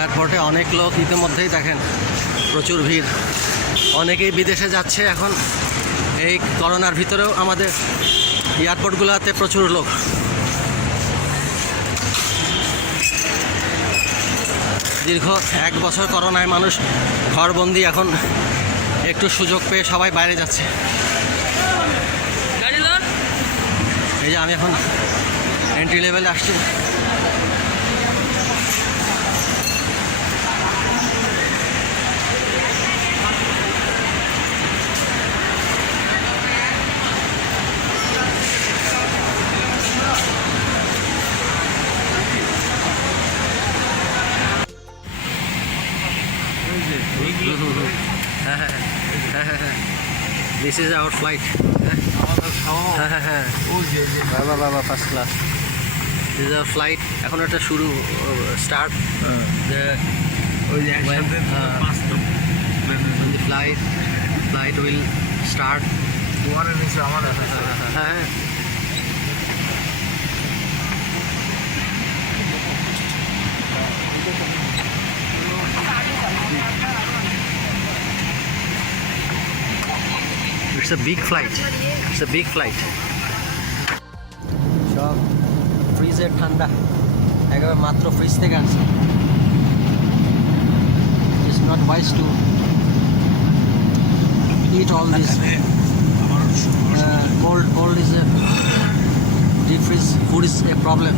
এয়ারপোর্টে অনেক লোক ইতিমধ্যেই দেখেন, প্রচুর ভিড়। অনেকেই বিদেশে যাচ্ছে এখন। এই করোনার ভিতরেও আমাদের এয়ারপোর্টগুলোতে প্রচুর লোক। দীর্ঘ 1 বছর করোনায় মানুষ ঘরবন্দি, এখন একটু সুযোগ পেয়ে সবাই বাইরে যাচ্ছে। এই যে আমি এখন এন্ট্রি লেভেলে আসছি। This is our flight. বাবা first class. This is our flight. এখন এটা শুরু, স্টার্ট ওই যে when the flight will start. তোমার নিচে আমার হ্যাঁ, it's a big flight. It's a big flight. সব ফ্রিজের ঠান্ডা, একেবারে মাত্র ফ্রিজ থেকে আসছে। It's not wise to eat all this. Cold is a deep freeze food is a problem.